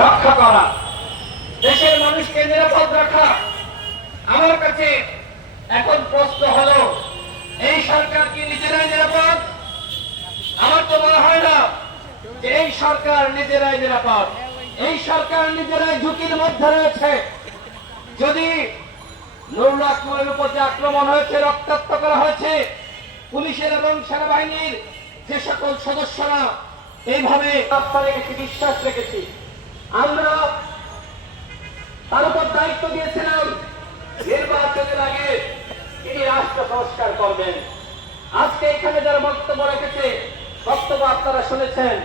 রক্ষা করা, দেশের মানুষকে নিরাপদ রাখা। আমার কাছে এখন প্রশ্ন হলো, এই সরকার কি নিজেরাই নিরাপদ? আমার তো মনে হয় না যে এই সরকার নিজেরাই নিরাপদ। এই সরকার নিজেরাই ঝুঁকির মধ্যে রয়েছে। যদি নুরুল আকমলের উপর যে আক্রমণ হয়েছে, রক্তাক্ত করা হয়েছে, পুলিশের এবং সেনাবাহিনীর যে সকল সদস্যরা এইভাবে আস্থা রেখেছি, বিশ্বাস রেখেছি, আমরা তার উপর দায়িত্ব দিয়েছিলাম নির্বাচনের আগে তিনি রাষ্ট্র সংস্কার করবেন। আজকে এখানে যারা বক্তব্য রেখেছে, বক্তব্য আপনারা শুনেছেন,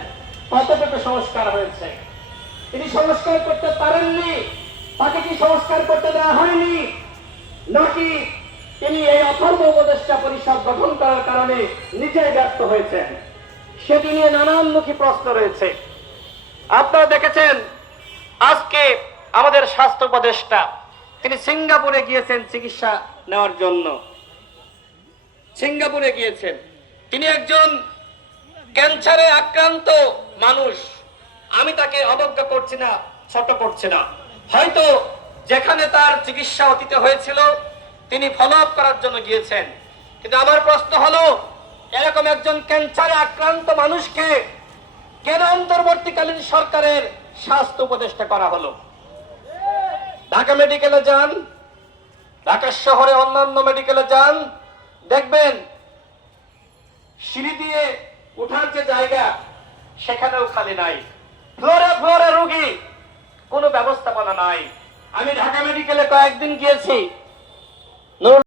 কতটুকু সংস্কার হয়েছে? তিনি সংস্কার করতে পারেননি, তাকে কি সংস্কার করতে দেওয়া হয়নি, নাকি তিনি এই অথর্ব উপদেষ্টা পরিষদ গঠন করার কারণে নিজেই ব্যর্থ হয়েছেন? সেটি নিয়ে নানানমুখী প্রশ্ন রয়েছে। আপনারা দেখেছেন আজকে আমাদের স্বাস্থ্য উপদেষ্টা তিনি সিঙ্গাপুরে গিয়েছেন চিকিৎসা নেওয়ার জন্য। সিঙ্গাপুরে গিয়েছেন, তিনি একজন ক্যান্সারে আক্রান্ত মানুষ। আমি তাকে অবজ্ঞা করছি না, ছোট করছি না। হয়তো যেখানে তার চিকিৎসা অতীতে হয়েছিল তিনি ফলো আপ করার জন্য গিয়েছেন, কিন্তু আমার প্রশ্ন হলো, এরকম একজন ক্যান্সারে আক্রান্ত মানুষকে কেন অন্তর্বর্তীকালীন সরকারের স্বাস্থ্য উপদেষ্টা করা হলো? ঢাকা মেডিকেলে যান, ঢাকা শহরে অন্যান্য মেডিকেলে যান, দেখবেন সিঁড়ি দিয়ে উঠার যে জায়গা সেখানেও খালি নাই, ফ্লোরে ফ্লোরে রোগী, কোনো ব্যবস্থাপনা নাই। আমি ঢাকা মেডিকেলে কয়েকদিন গিয়েছি।